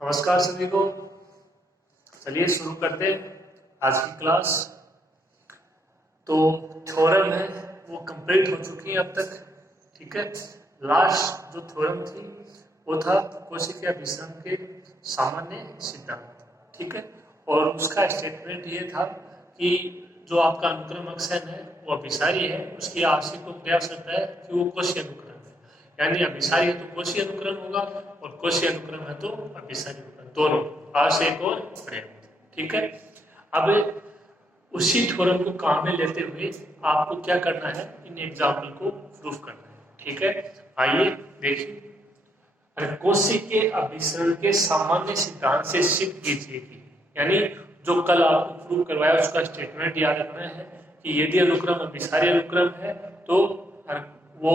नमस्कार सभी को। चलिए शुरू करते हैं आज की क्लास। तो थ्योरम है वो कंप्लीट हो चुकी है अब तक। ठीक है, लास्ट जो थ्योरम थी वो था कोशिकीय विसरण के सामान्य सिद्धांत। ठीक है, और उसका स्टेटमेंट ये था कि जो आपका अनुक्रम अक्षर है वो अभिसारी है, उसकी आवश्यक को प्रयास करता है कि वो कोशीय अनुक्रम है। यानी अभिसारी है तो कोशीय अनुक्रम होगा और कोशीय अनुक्रम है तो अभिसारी अनुक्रम, दोनों आवश्यक और पर्याप्त। ठीक है, अब उसी थ्योरम को काम में लेते हुए आपको क्या करना है, इन एग्जाम्पल को प्रूफ करना है। ठीक है, आइए देखिए। कोशिकीय अभिसरण के सामान्य सिद्धांत से सिद्ध कीजिए कि, यानी जो कल आपको प्रूव करवाया उसका स्टेटमेंट याद रखना है कि यदि अनुक्रम अभिसारी अनुक्रम है तो वो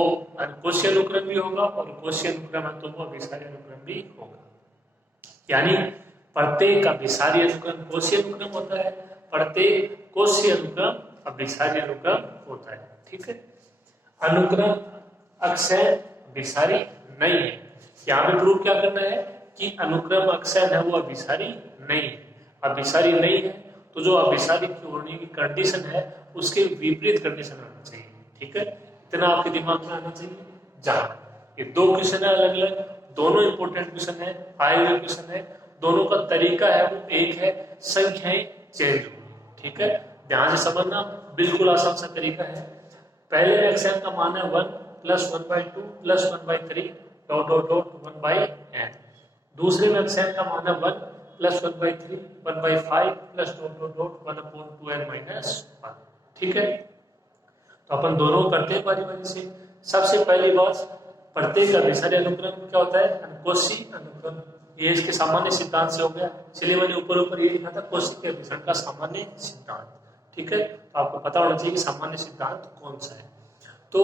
कोशीय अनुक्रम भी होगा और कोशीय अनुक्रम है तो वो अभिसारी अनुक्रम भी होगा। यानी प्रत्येक अभिसारी अनुक्रम कोशीय अनुक्रम होता है, प्रत्येक कोशीय अनुक्रम अभिसारी अनुक्रम होता है। ठीक है, अनुक्रम अक्षय अभिसारी नहीं है। यहाँ पे प्रूफ क्या करना है कि अनुक्रम अक्षय है वो अभिसारी नहीं है। अभिसारी नहीं है तो जो अभिसारी की होने की कंडीशन है उसके विपरीत कंडीशन आना चाहिए। ठीक है, इतना आपके दिमाग में आना चाहिए। जहाँ ये दो क्वेश्चन है अलग अलग, दोनों इंपोर्टेंट क्वेश्चन है, आए हुए क्वेश्चन है, दोनों का तरीका है वो एक है, संख्याएं चेंज होगी। ठीक है, ध्यान से समझना, बिल्कुल आसान सा तरीका है। पहले में एक्सएन का मान है 1 plus 1/2 plus 1/3 dot dot dot 1/n। दूसरे में एक्सएन का मान है 1 plus 1/3 1/5 plus dot dot dot 1/2n minus 1। ठीक है, तो अपन दोनों करते हैं बारी बारी से। सबसे पहली बात, प्रत्येक अभिसारी अनुक्रम क्या होता है, कोशी अनुक्रम। ये इसके सामान्य सिद्धांत से हो गया। चलिए मैंने ऊपर ऊपर ये लिखा था कोशी के अभिसरण का सामान्य सिद्धांत। ठीक है, तो आपको पता होना चाहिए कि सामान्य सिद्धांत कौन सा है। तो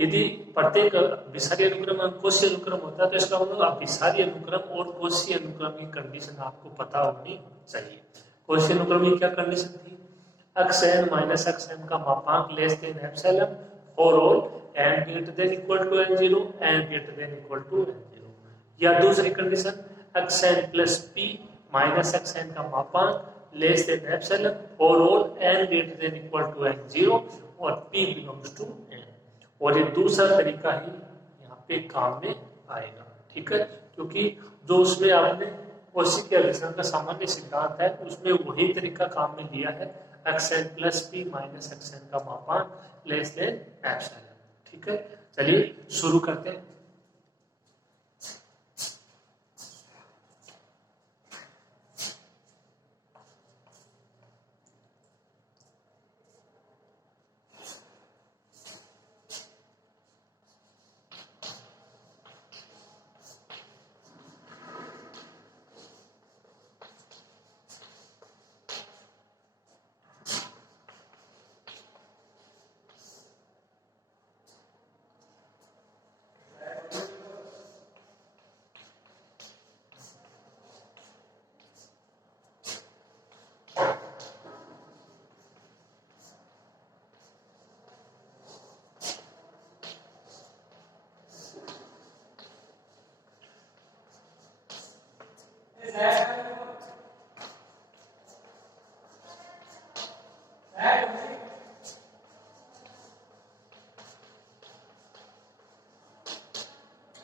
यदि प्रत्येक अभिसारी अनुक्रम कोशी अनुक्रम होता है तो इसका मतलब अभिसारी अनुक्रम और कोशी अनुक्रम की कंडीशन आपको पता होनी चाहिए। कोशी अनुक्रम की क्या कंडीशन थी, xn माइनस xm का मापांक less than epsilon for all n greater than equal to n0 n greater than equal to n0। या दूसरी condition xn plus p minus xn का मापांक less than epsilon for all n greater than equal to n0 और p belongs to n। और ये दूसरा तरीका ही यहाँ पे काम में आएगा। ठीक है, क्योंकि जो उसमें आपने कोशी के अभिसरण का सामान्य सिद्धांत है उसमें वही तरीका काम में लिया है, xn plus p minus xn का मापांक लेस देन एप्सिलॉन। ठीक है, चलिए शुरू करते हैं।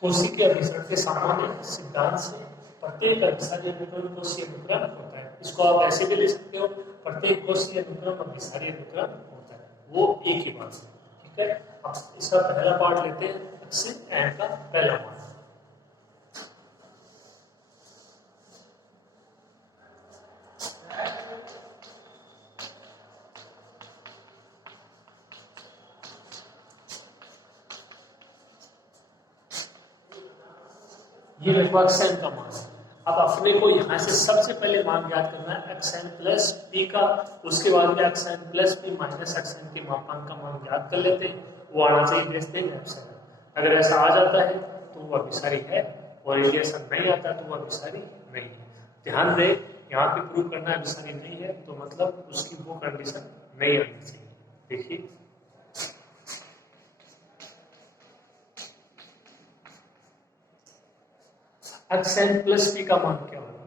कोशी के अभिसरण के सामान्य सिद्धांत से प्रत्येक अभिसारी अनुक्रम कोशी अनुक्रम होता है। इसको आप ऐसे भी ले सकते हो, प्रत्येक कोशी अनुक्रम अभिसारी अनुक्रम होता है, वो एक ही बात है। ठीक है, अब इसका पहला पार्ट लेते हैं, n का पहला पार्ट। ये लगभग xn का मान है। अब अपने को यहाँ से सबसे पहले मान ज्ञात करना है xn प्लस p का, उसके बाद में xn plus p minus xn के मापांक का मान ज्ञात कर लेते हैं। वो आना चाहिए लेस देन एप्सिलॉन। अगर ऐसा आ जाता है तो वो अभिसारी है, और यदि ऐसा नहीं आता तो वो अभिसारी नहीं है। ध्यान दे, यहाँ पे प्रूव करना अभिसारी नहीं है तो मतलब उसकी वो कंडीशन नहीं आनी चाहिए। देखिए xn प्लस p का मान क्या होगा,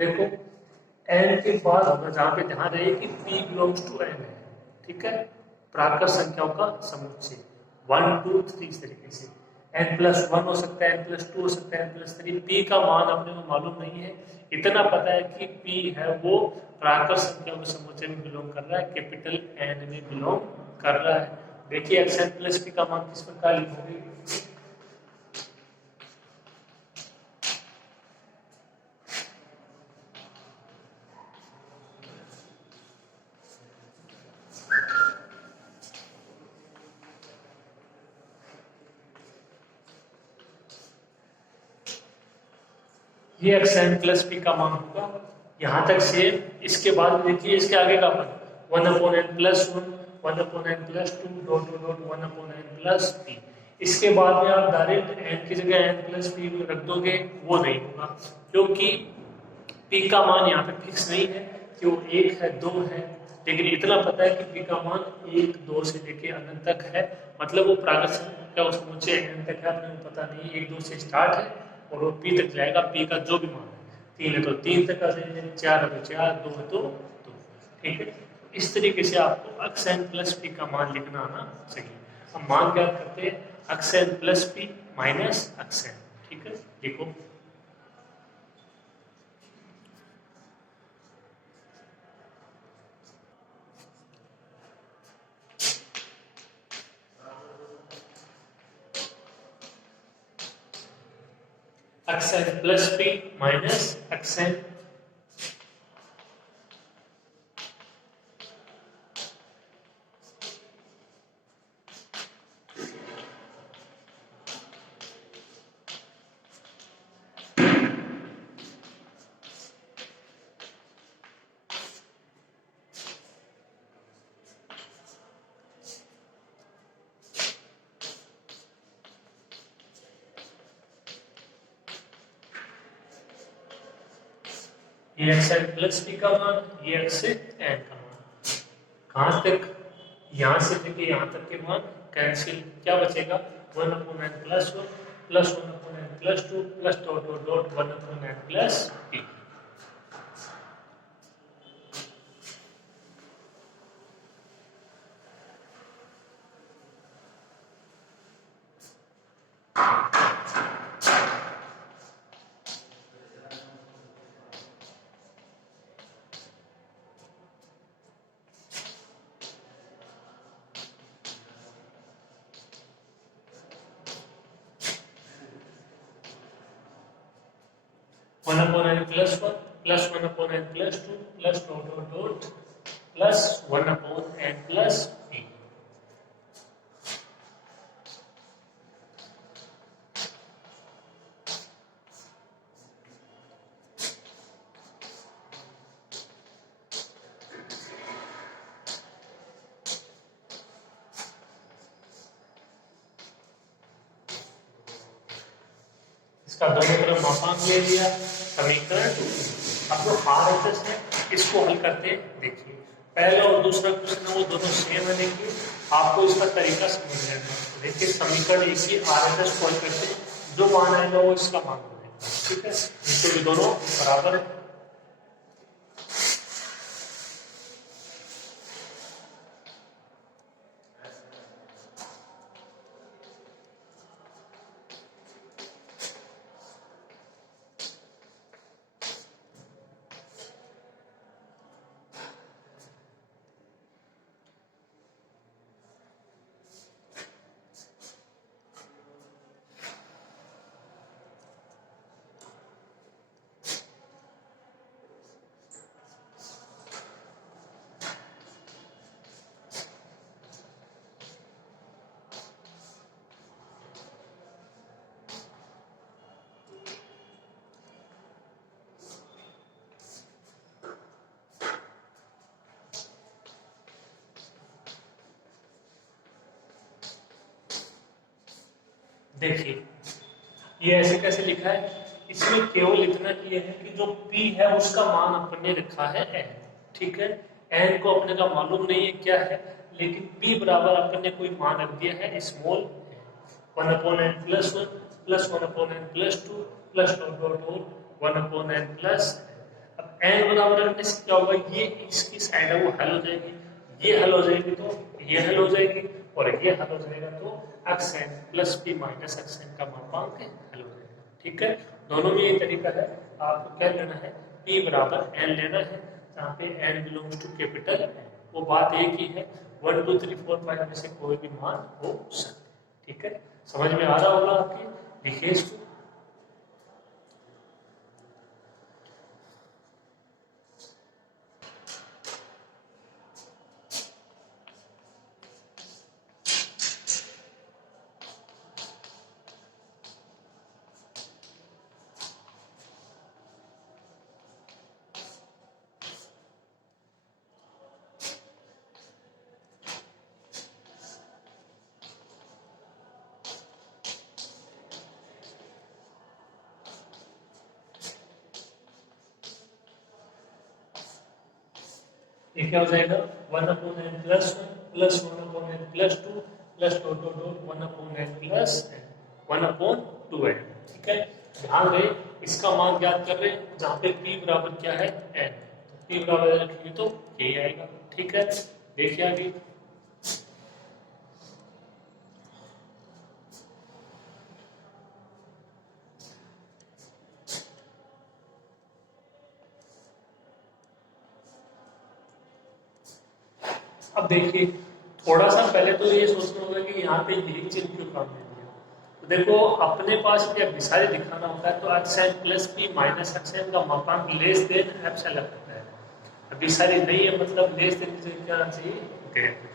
देखो n के बाद होगा जहां पे ध्यान रहे कि p बिलोंग्स टू n है, ठीक है, प्राकृत संख्याओं का समुच्चय 1 2 3 इस तरीके से n+1 हो सकता है, n+2 हो सकता है, n+3। p का मान अपने को मालूम नहीं है, इतना पता है कि p है वो प्राकृत संख्याओं के समुच्चय में बिलोंग कर रहा है, कैपिटल n में बिलोंग कर रहा है। देखिए xn+p का मान किस प्रकार लिखोगे, ये xn+p का मान होगा। यहां तक सेम, इसके बाद देखिए इसके आगे का अपन 1/n+1 1/n+2 dot dot 1/n+p। इसके बाद में आप डायरेक्ट n की जगह n+p रख दोगे, वो नहीं होगा, क्योंकि p का मान यहाँ पे फिक्स नहीं है कि वो 1 है 2 है, लेकिन इतना पता है कि p का मान 1 2 से लेके अनंत तक है, मतलब वो प्राकृत संख्या का समुच्चय n तक है, अपने को पता नहीं 1 2 से स्टार्ट है और वो p तक जाएगा। p का जो भी मान है, 3 है तो 3 तक आ जाएंगे, 4 है तो 4, 2 है तो 2, ठीक है। इस तरीके से आपको xn+p का मान लिखना आना चाहिए। हम मान क्या करते हैं, xn+p माइनस xn, ठीक है, लिखो xn+p माइनस xn ये xn+p का मान, ये xn का मान, कहां तक, यहां से लेके यहां तक के मान कैंसिल, क्या बचेगा 1/n+1 plus 1/n+2 plus dot dot dot 1/n+p। One upon n plus 1 plus 1 upon n+2 plus dot dot dot plus 1 upon n+p। इसका दोनों तरफ मापांक ले लिया, समीकरण 2। अब जो RHS है इसको हल करते देखिए, पहला और दूसरा क्वेश्चन है वो दोनों सेम है, देखिए आपको इसका तरीका समझ लेना। देखिए समीकरण एक ही RHS को हल करते, जो मान आएगा वो इसका मान बनेगा, ठीक है, इनको भी दोनों बराबर है। देखिए ये ऐसे कैसे लिखा है, इसमें केवल इतना किया है कि जो P है उसका मान अपने रखा है n, ठीक है, n को अपने का मालूम नहीं है क्या है, लेकिन P बराबर अपने कोई मान रख दिया है small 1/n+1 plus 1/n+2 plus dot dot 1/n+। N बराबर रखने से क्या होगा, ये इसकी साइड है वो हल हो जाएगी, ये हल हो जाएगी तो ये हल हो जाएगी, और ये हल हो जाएगा तो x n plus p minus x n का मापांक हल हो जाएगा। ठीक है, दोनों में ये तरीका है। आपको क्या लेना है, पी बराबर एन लेना है, जहाँ पे n belongs to capital n. वो बात एक ही है, 1 2 3 4 5 में से कोई भी मान हो सकता है। ठीक है, समझ में आ रहा होगा आपके, लिखिए इसको। ये क्या हो जाएगा, 1 upon n plus 1 plus 1 upon n plus 2 plus dot dot dot 1 upon n plus n 1 upon 2 n. ठीक है, ध्यान रहे इसका मान ज्ञात कर रहे हैं, जहाँ पे p बराबर क्या है n, p बराबर रखेंगे तो ये आएगा। ठीक है, देखिए आगे, अब देखिए थोड़ा सा पहले तो ये सोचना होगा कि यहाँ पे यही चिन्ह क्यों काम दे दिया। तो देखो अपने पास भी अब विसारी दिखाना होता है तो x n plus p minus x n का मापांक लेस देन एप्सिलॉन होता है। अब विसारी नहीं है मतलब लेस देन से क्या चाहिए, ग्रेटर।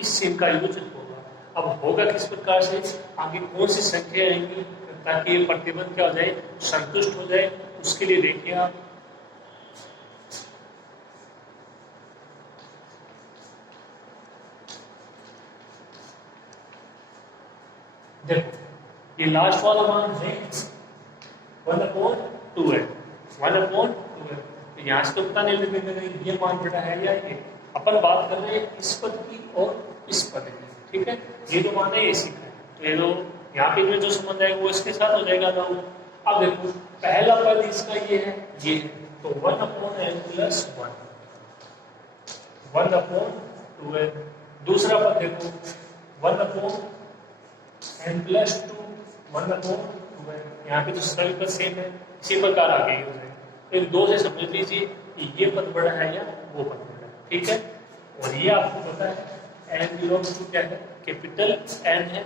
इस चिन्ह का यूज होगा। अब होगा किस प्रकार से, आगे कौन सी संख्या आएंगी ताकि ये प्रतिबंध क्या हो जाए, संतुष्ट हो जाए। उसके लिए देखिए आप, देखो ये लास्ट वाला मान है 1/2 है, 1/2 है। तो यहाँ से तो पता नहीं लगेगा ये मान बड़ा है या ये। अपन बात कर रहे हैं इस पद की और इस पद की। ठीक है, ये जो मान है ये सीखा है, तो ये लोग यहाँ पे जो संबंध आएगा वो इसके साथ हो जाएगा ना। अब देखो पहला पद इसका ये है, ये है, तो 1/n प्लस 1 1/2 है। दूसरा पद देखो 1/n प्लस 2 1/2 है। यहाँ पे तो सभी पद सेम है, इसी प्रकार आगे हो जाएगा। तो दो से समझ लीजिए कि ये पद बड़ा है या वो पद बड़ा है। ठीक है, और ये आपको पता है n बिलोंग्स टू क्या है, कैपिटल N है।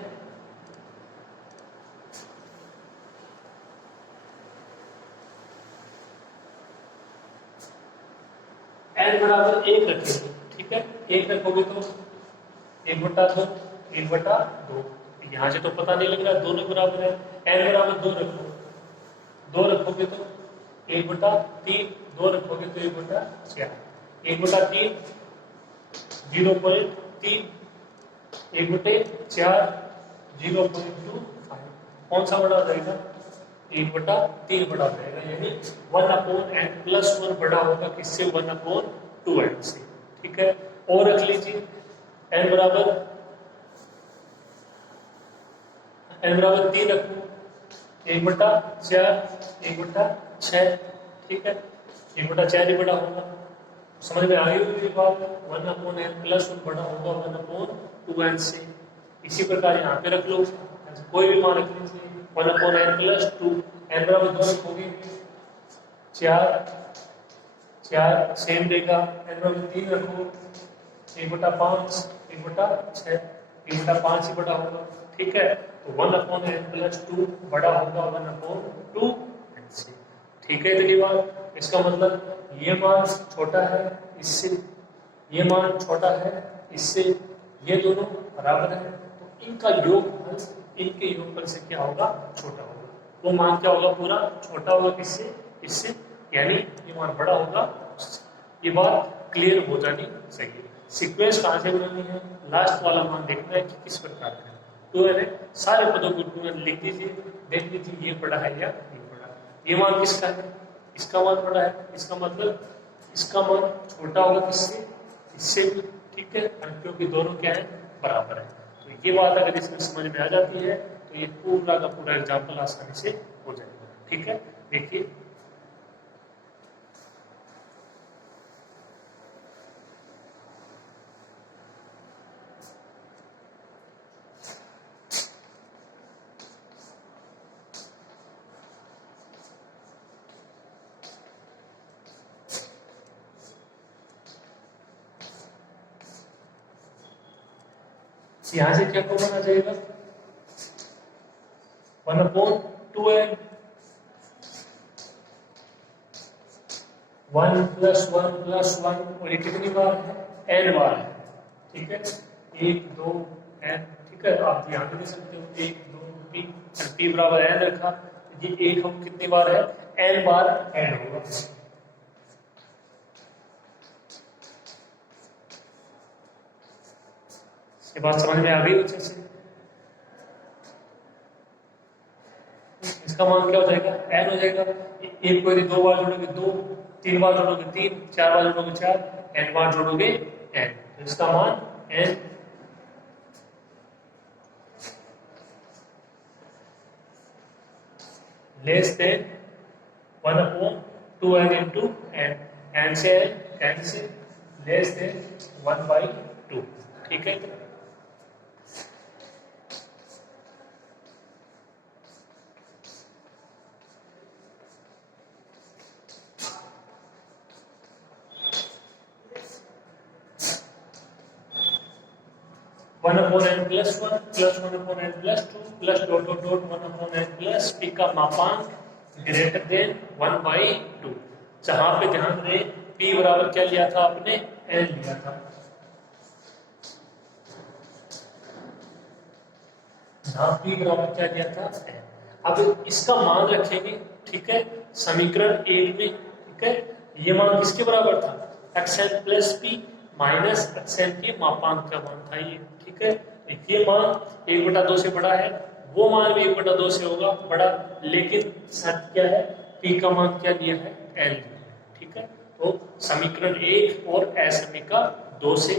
n बराबर 1 रखेंगे। ठीक है, 1 रखोगे तो 1/2 1/2। यहाँ से तो पता नहीं लग रहा दोनों बराबर है। n बराबर 2 रखो, 2 रखोगे तो 1/3, 2 रखोगे तो 1/4, 1/3 0.3, 1/4 0.25। कौन सा बड़ा हो जाएगा, 1/3 बड़ा हो जाएगा, यानी 1/n प्लस 1 बड़ा होगा किससे, 1/2n से। ठीक है, और रख लीजिए n बराबर 3 रखो, 1/4 1/6। ठीक है, 1/4 ही बड़ा होगा। समझ में आ गई होगी बात, 1/n प्लस 1 बड़ा होगा 1/2n से। इसी प्रकार यहाँ पे रख लो, कोई भी मान रख लीजिए 1/n प्लस 2, n बराबर 2 रखोगे 4 सेम देगा। n बराबर 3 रखो 1/5 1/6, 1/5 ही बड़ा होगा। ठीक है, तो 1/n प्लस 2 बड़ा होगा 1/2n से। ठीक है, इतनी बात। इसका मतलब ये मान छोटा है इससे, ये मान छोटा है इससे, ये दोनों बराबर है, तो इनका योगफल, इनके योगफल से क्या होगा, छोटा होगा। वो मान क्या होगा, पूरा छोटा होगा किससे, इससे, यानी ये मान बड़ा होगा उससे। ये बात क्लियर हो जानी चाहिए। सीक्वेंस कहाँ से बनानी है, लास्ट वाला मान देखना है कि किस प्रकार का है। तो यानी सारे पदों को लिख दीजिए, देख लीजिए ये बड़ा है या ये बड़ा है। ये मान किसका है, इसका मान बड़ा है, इसका मतलब इसका मान छोटा होगा किससे, इससे भी। ठीक है, क्योंकि दोनों क्या है, बराबर है। तो ये बात अगर इसमें समझ में आ जाती है तो ये पूरा का पूरा एग्जाम्पल आसानी से हो जाएगा। ठीक है, देखिए यहां से क्या कॉमन आ जाएगा 1/2n 1 + 1 + 1 और ये कितनी बार है n बार है, ठीक है 1 2 n, ठीक है आप यहाँ पे दे सकते हो 1 2 3 p बराबर n रखा, ये 1 हम कितनी बार है n बार n होगा। ये बात समझ में आ गई अच्छे से। इसका मान क्या हो जाएगा n हो जाएगा, एक को यदि 2 बार जोड़ोगे 2, 3 बार जोड़ोगे 3, 4 बार जोड़ोगे 4, n बार जोड़ोगे n, तो इसका मान n less than 1/2n into n, n से n कैंसिल, लेस देन 1/2, ठीक है। One upon n + 1 + 1/n + 2 + dot dot dot 1/n + p का मापांक ग्रेटर देन 1/2, जहां पे ध्यान दें p बराबर क्या लिया था आपने n लिया था, जहां p बराबर क्या लिया था n। अब इसका मान रखेंगे, ठीक है समीकरण 1 में, ठीक है ये मान किसके बराबर था xn + p माइनस xn के मापांक का मान था ये, ठीक है ये मान 1/2 से बड़ा है, वो मान भी 1/2 से होगा बड़ा, लेकिन शर्त क्या है p का मान क्या दिया है n, ठीक है तो समीकरण 1 और असमीका 2 से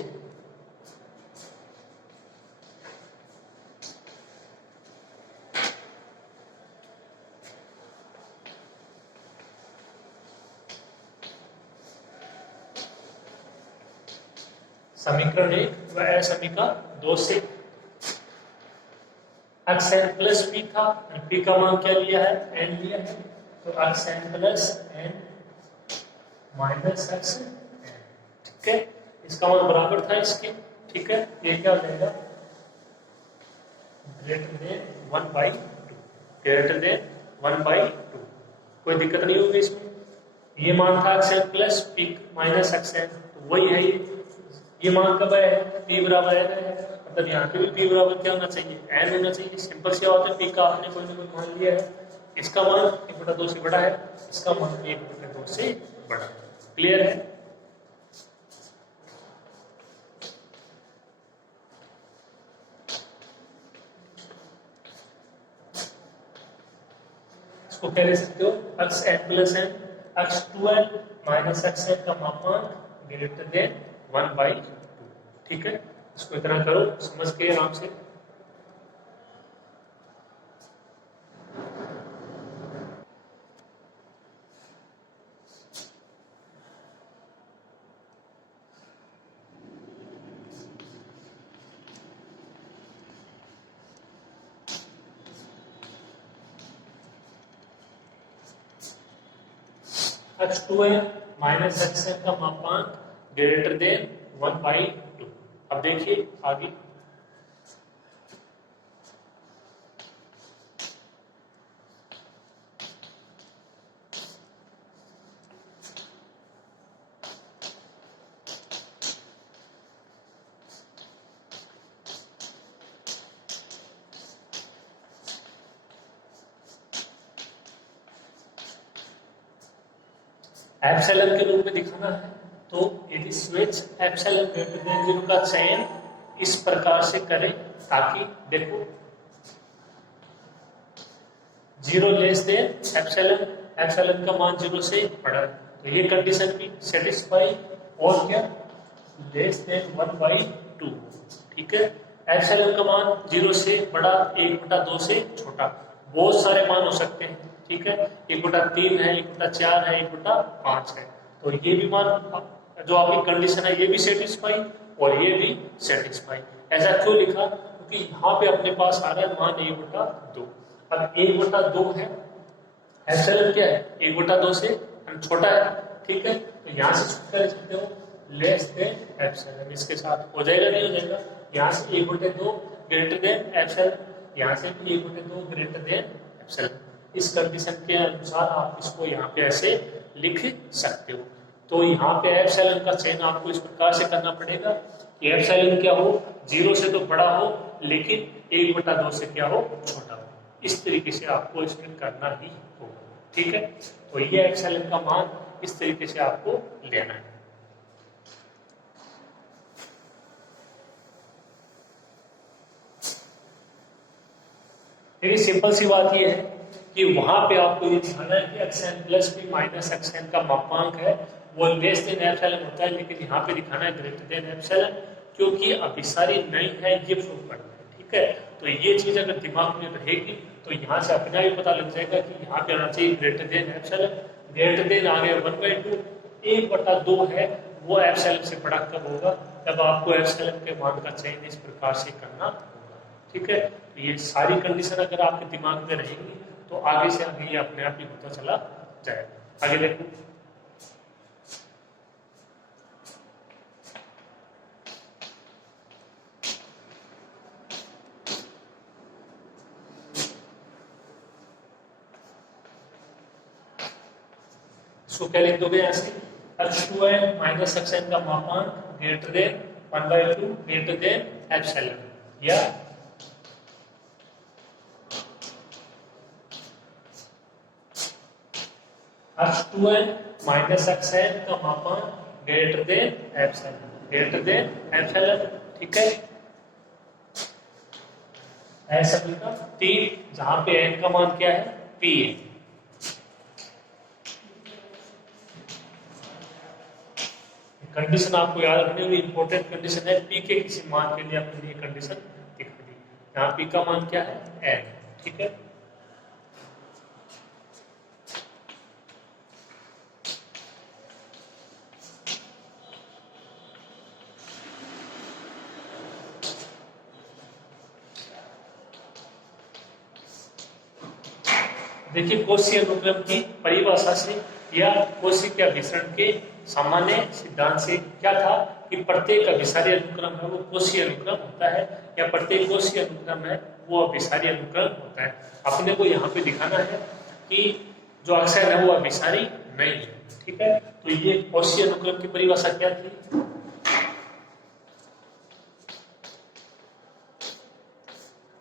समीकरण 1 व असमीका 2 से xn + p था, p का मान क्या लिया है n लिया है, तो xn + n माइनस xn, ठीक है इसका मान बराबर था इसके, ठीक है ये क्या हो जाएगा ग्रेटर देन 1/2, ग्रेटर देन 1/2, कोई दिक्कत नहीं होगी इसमें। ये मान था xn + p माइनस xn, तो वही है ये मान कब है p बराबर है, मतलब यहाँ पे भी p बराबर क्या होना चाहिए n होना चाहिए, सिंपल सी बात है p का आपने कोई ना कोई मान लिया है, इसका मान 1/2 से बड़ा है, इसका मान 1/2 से बड़ा है, क्लियर है। इसको क्या ले सकते हो xn + n x2n minus xn का मापांक ग्रेटर देन 1/2, ठीक है इसको इतना करो समझ के आराम से। x2n माइनस xn का मापांक ग्रेटर देन 1/2, अब देखिए आगे एप्सिलॉन के रूप में दिखाना है, तो यदि स्विच एप्सिलॉन ग्रेटर देन 0 का चयन इस प्रकार से करें ताकि देखो 0 लेस देन एप्सिलॉन, एप्सिलॉन का मान 0 से बड़ा है, तो ये कंडीशन भी सेटिस्फाई, और क्या लेस देन 1/2, ठीक है एप्सिलॉन का मान 0 से बड़ा 1/2 से छोटा, बहुत सारे मान हो सकते हैं, ठीक है 1/3 है 1/4 है 1/5 है, तो ये भी मान जो आपकी कंडीशन है ये भी सेटिस्फाई और ये भी सेटिस्फाई। ऐसा क्यों लिखा क्योंकि यहाँ पे अपने पास आ रहा है मान 1/2, अब 1/2 है एप्सिलॉन क्या है 1/2 से छोटा है, ठीक है तो यहाँ से छुटकारा ले सकते हो लेस देन एप्सिलॉन, इसके साथ हो जाएगा नहीं हो जाएगा, यहाँ से 1/2 ग्रेटर देन एप्सिलॉन, यहाँ से भी 1/2 ग्रेटर देन एप्सिलॉन। इस कंडीशन के अनुसार आप इसको यहाँ पे ऐसे लिख सकते हो। तो यहाँ पे एप्सिलॉन का चयन आपको इस प्रकार से करना पड़ेगा कि एप्सिलॉन क्या हो, 0 से तो बड़ा हो लेकिन 1/2 से क्या हो, छोटा हो। इस तरीके से आपको इसमें करना ही होगा, ठीक है। तो ये एप्सिलॉन का मान इस तरीके से आपको लेना है। देखिए सिंपल सी बात ये है कि वहां पे आपको ये दिखाना है कि x n plus b minus x n का मापांक है वो लेस देन एप्सिलॉन होता है, लेकिन यहाँ पे दिखाना है ग्रेटर देन एप्सिलॉन, क्योंकि अभिसारी नहीं है ये प्रूव करना है, ठीक है। तो ये चीज अगर दिमाग में रहेगी तो यहाँ से अपना भी पता लग जाएगा कि यहाँ पे आना चाहिए greater than epsilon. Greater than आ गया 1/2, 1/2 है वो एप्सिलॉन से बड़ा कब होगा, तब आपको एप्सिलॉन के मान का चयन इस प्रकार से करना होगा, ठीक है। तो ये सारी कंडीशन अगर आपके दिमाग में रहेंगी तो आगे से आगे ये अपने आप ही होता चला जाएगा। आगे देखो, इसको क्या लिख दोगे ऐसे, x2n माइनस xn का मापांक greater than 1/2 greater than epsilon, या x2n माइनस xn का मापांक greater than epsilon, greater than epsilon, ठीक है। ऐसा लिखा 3, जहां पे n का मान क्या है, p है। कंडीशन आपको याद रखनी होगी, इंपॉर्टेंट कंडीशन है, पी के किसी मान के लिए आपने ये कंडीशन दिख दी। यहाँ पी का मान क्या है, एन, ठीक है। देखिए कोशी अनुक्रम की परिभाषा से या कोशी के अभिसरण के सामान्य सिद्धांत से क्या था कि प्रत्येक अभिसारी अनुक्रम है वो कोशी अनुक्रम होता है, या प्रत्येक कोशी अनुक्रम है वो अभिसारी अनुक्रम होता है। अपने को यहाँ पे दिखाना है कि जो अक्षर है वो अभिसारी नहीं है, ठीक है। तो ये कोशी अनुक्रम की परिभाषा क्या थी,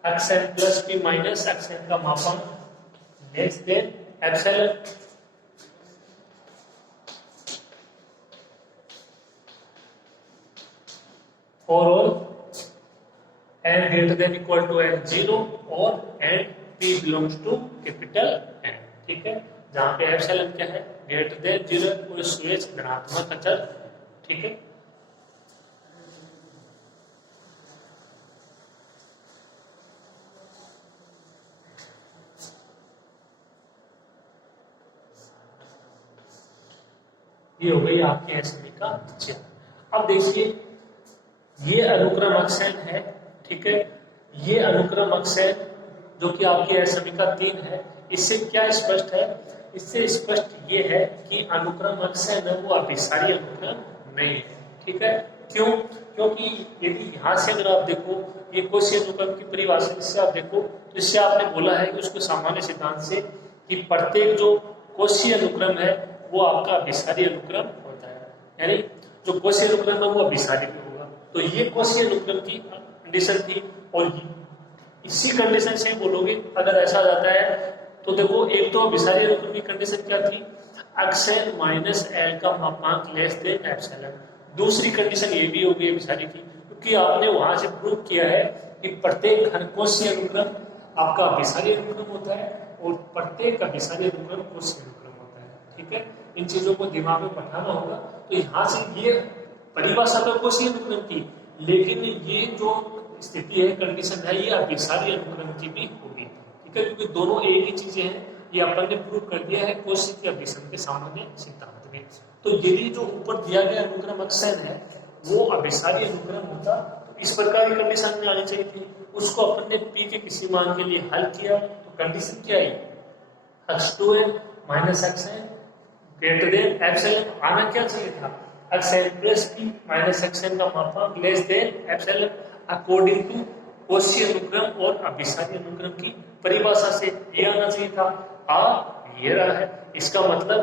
xn plus p minus xn का मापांक less than epsilon, for all n greater than equal to n0 और n p belongs to capital N, ठीक है। जहां पे एप्सिलॉन क्या है, ग्रेटर देन 0 और स्वेच धनात्मक अचर, ठीक है। ये हो गई आपकी एसमी का चिन्ह। अब देखिए ये अनुक्रम अक्षर है, ठीक है। ये अनुक्रम अक्षर जो कि आपकी एसमी का 3 है, इससे क्या स्पष्ट है, इससे स्पष्ट ये है कि अनुक्रम अक्षर है वो अभिसारी अनुक्रम नहीं है, ठीक है। क्यों, क्योंकि यदि यहाँ से अगर आप देखो ये कोशी अनुक्रम की परिभाषा इससे आप देखो तो इससे आपने बोला है कि उसको सामान्य सिद्धांत से कि प्रत्येक जो कोशी अनुक्रम है वो आपका अभिसारी अनुक्रम होता है, यानी जो कोशी अनुक्रम है वो अभिसारी भी होगा। तो ये कोशी अनुक्रम की कंडीशन थी, और इसी कंडीशन से बोलोगे अगर ऐसा जाता है तो देखो एक तो अभिसारी अनुक्रम की कंडीशन क्या थी, एक्सएल माइनस एल का मापांक लेस देन एप्सिलॉन। दूसरी कंडीशन ये भी होगी अभिसारी की, क्योंकि आपने वहां से प्रूव किया है कि प्रत्येक घनकोशीय अनुक्रम आपका अभिसारी अनुक्रम होता है और प्रत्येक अभिसारी अनुक्रम कोशी अनुक्रम होता है, ठीक है। इन चीजों को दिमाग में बैठाना होगा। तो यहाँ से ये परिभाषा तो कोशी अनुक्रम की, लेकिन ये जो स्थिति है, कंडीशन है, ये अभिसारी अनुक्रम की भी होगी, ठीक है, क्योंकि दोनों एक ही चीजें हैं। ये अपन ने प्रूव कर दिया है कोशी के अभिसरण के सामान्य सिद्धांत में। तो यदि जो ऊपर दिया गया अनुक्रम अक्षर है वो अभिसारी अनुक्रम होता तो इस प्रकार की कंडीशन में आनी चाहिए थी। उसको अपन ने पी के किसी मान के लिए हल किया तो कंडीशन क्या आई, x2n minus xn greater than epsilon आना क्या चाहिए था, xn plus p minus xn का मापांक less than epsilon. According to Cauchy अनुक्रम और अभिसारी अनुक्रम की परिभाषा से। ये आना चाहिए था, ये रहा है। इसका मतलब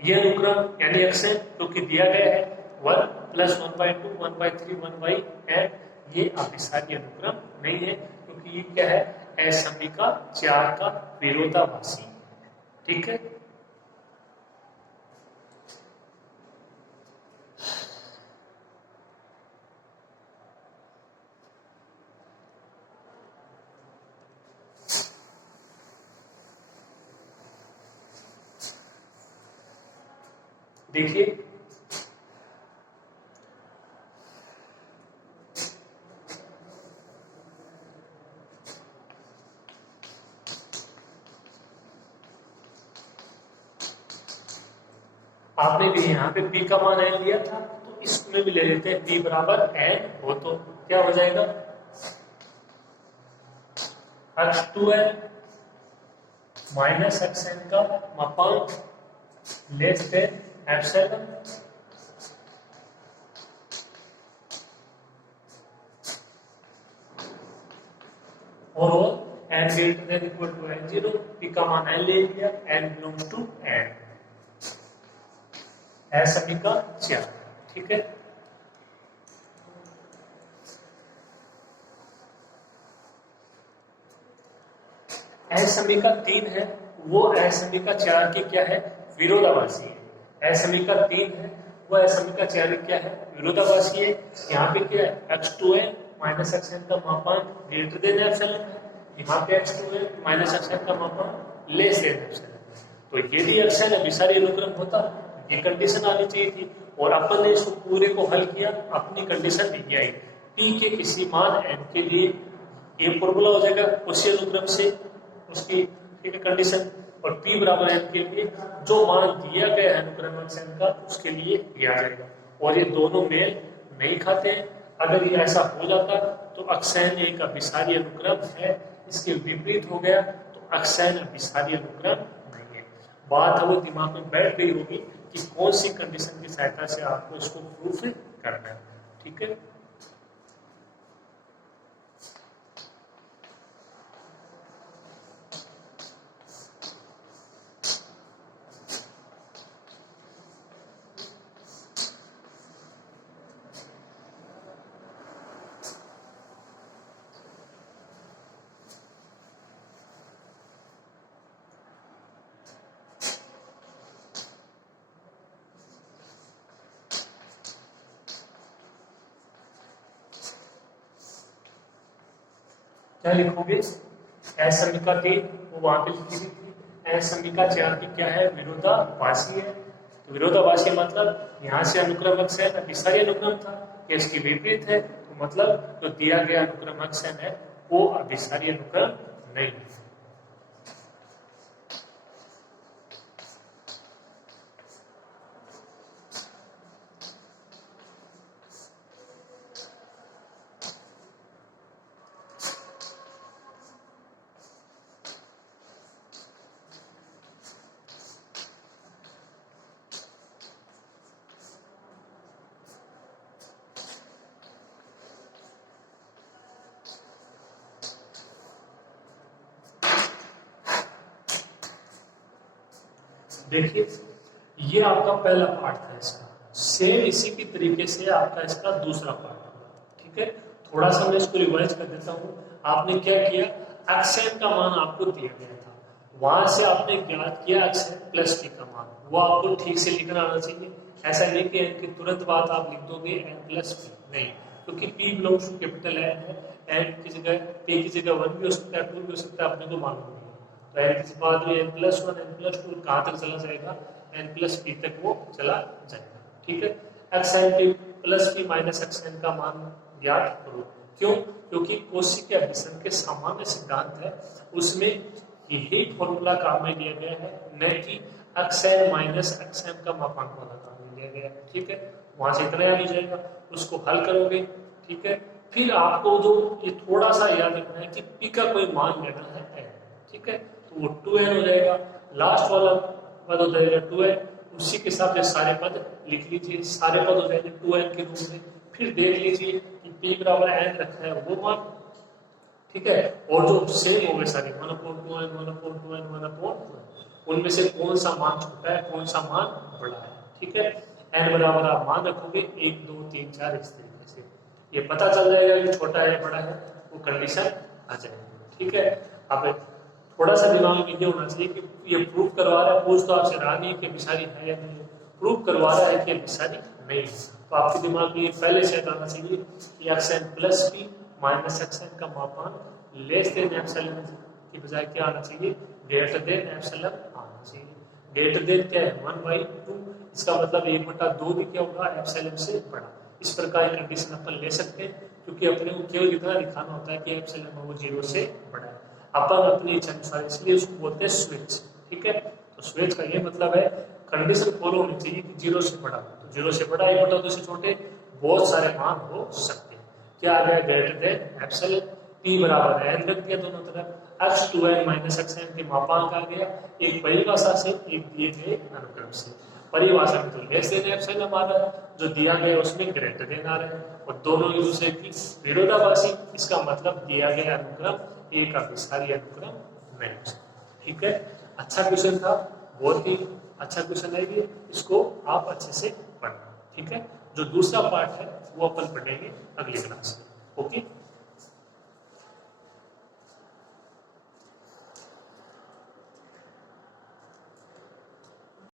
ये अनुक्रम यानी एक्शन जो कि दिया गया है 1 + 1/2 1/3 1/n, ये अभिसारी अनुक्रम नहीं है, क्योंकि ये क्या है, असमीका 4 का विरोधाभासी। ठीक है, देखिए आपने भी यहाँ पे p का मान n लिया था, तो इसमें भी ले लेते हैं p बराबर n हो, तो क्या हो जाएगा, x2n माइनस xn का मापांक लेस देन एप्सिलॉन और n greater than equal to n0, p का मान n ले लिया, n बिलोंग्स टू n, असमीका 4। ठीक है, असमीका 3 है, वो असमीका 4 की क्या है, विरोधाभासी है। असमीका 3 है, वो असमीका 4 की क्या है, विरोधाभासी है। यहाँ पे क्या है, x2n माइनस xn का मापांक ग्रेटर देन एप्सिलॉन है, यहाँ पे x2n माइनस xn का मापांक लेस देन एप्सिलॉन। तो यदि एक्शन अभिसारी अनुक्रम होता, ये कंडीशन आनी चाहिए थी, और अपन ने इसको पूरे को हल किया, अपनी कंडीशन नहीं आई। p के किसी मान n के लिए ये फॉर्मूला हो जाएगा कोशी अनुक्रम से उसकी, ठीक है, कंडीशन, और p बराबर n के लिए जो मान दिया गया है अनुक्रम एक्शन का, उसके लिए ये आ जाएगा। और ये दोनों मेल नहीं खाते। अगर ये ऐसा हो जाता तो अक्षयन एक अभिसारी अनुक्रम है, इसके विपरीत हो गया तो अक्षयन अभिसारी अनुक्रम नहीं है। बात है वो दिमाग में बैठ गई होगी कि कौन सी कंडीशन की सहायता से आपको इसको प्रूफ करना है। ठीक है, क्या लिखोगे, असमीका 3 वो वहां पे लिखी हुई थी, असमीका 4 की क्या है, विरोधाभासी है। तो विरोधाभासी मतलब यहाँ से अनुक्रम एक्शन अभिसारी अनुक्रम था, ये इसकी विपरीत है, तो मतलब जो दिया गया अनुक्रम एक्शन है वो अभिसारी अनुक्रम नहीं है। देखिए ये आपका पहला पार्ट था इसका, सेम इसी की तरीके से आपका इसका दूसरा पार्ट होगा। ठीक है, थोड़ा सा मैं इसको रिवाइज कर देता हूँ। आपने क्या किया, एक्शन का मान आपको दिया गया था, वहां से आपने ज्ञात किया एक्शन प्लस p का मान, वो आपको ठीक से लिखना आना चाहिए। ऐसा नहीं कि n की तुरंत बाद आप लिख दोगे n प्लस p, नहीं, क्योंकि p belongs to capital n है, n की जगह p की जगह 1 भी हो सकता है 2 भी हो सकता है, अपने को मालूम नहीं। तो n के बाद में n+1 n+2 कहाँ तक चला जाएगा, n+p तक वो चला जाएगा। ठीक है, xn plus p minus xn का मान ज्ञात करो। क्यों, क्योंकि कोशी के अभिसरण के सामान्य सिद्धांत है, उसमें यही फॉर्मूला काम में लिया गया है, न कि xn माइनस xm का मापांक वाला काम में लिया गया है। ठीक है, वहां से इतना याद हो जाएगा, उसको हल करोगे। ठीक है, फिर आपको जो ये थोड़ा सा याद रखना है कि p का कोई मान लेना है n। ठीक है, तो वो 2n हो जाएगा, लास्ट वाला पद हो जाएगा 2n, उसी के हिसाब से सारे पद लिख लीजिए, सारे पद हो जाएंगे 2n के रूप में। फिर देख लीजिए कि p बराबर n रखा है वो मान, ठीक है, और जो सेम हो गए सारे 1/2n 1/2n 1/2n, उनमें से कौन सा मान छोटा है कौन सा मान बड़ा है, ठीक है। n बराबर आप मान रखोगे 1 2 3 4 इस तरीके से, ये पता चल जाएगा कि छोटा है बड़ा है, वो कंडीशन आ जाएगी, ठीक है। अब थोड़ा सा दिमाग में ये होना चाहिए कि ये प्रूव करवा रहा है, पूछ तो आपसे रहा नहीं कि बिसारी है या नहीं, प्रूव करवा रहा है कि बिसारी नहीं है, तो आपके दिमाग में ये पहले से आना चाहिए कि xn plus p minus xn का मापांक लेस देन एप्सिलॉन की बजाय क्या आना चाहिए, ग्रेटर देन एप्सिलॉन आना चाहिए। ग्रेटर देन क्या है 1/2, इसका मतलब 1/2 भी क्या होगा एप्सिलॉन से बड़ा। इस प्रकार की कंडीशन अपन ले सकते हैं, क्योंकि अपने को केवल इतना दिखाना होता है कि एप्सिलॉन वो 0 से बड़ा है। अपन अपनी इच्छा अनुसार, इसलिए उसको बोलते हैं स्विच, ठीक है। तो स्विच का ये मतलब है कंडीशन फॉलो होनी चाहिए कि 0 से बड़ा, तो 0 से बड़ा 1/2 से छोटे बहुत सारे मान हो सकते हैं। क्या आ गया ग्रेटर देन एप्सिलॉन, p बराबर n रख दिया दोनों तरफ, x2n माइनस xn के मापांक आ गया, एक परिभाषा से एक दिए गए अनुक्रम से। परिभाषा में तो लेस देन एप्सिलॉन हमारा जो दिया गया उसमें ग्रेटर देन आ रहा है, और दोनों एक दूसरे की विरोधाभासी, इसका मतलब दिया गया अनुक्रम a का विस्तारी अनुक्रम नहीं हो सकता, ठीक है। अच्छा क्वेश्चन था, बहुत ही अच्छा क्वेश्चन है ये, इसको आप अच्छे से पढ़ना, ठीक है। जो दूसरा पार्ट है वो अपन पढ़ेंगे अगली क्लास में, ओके।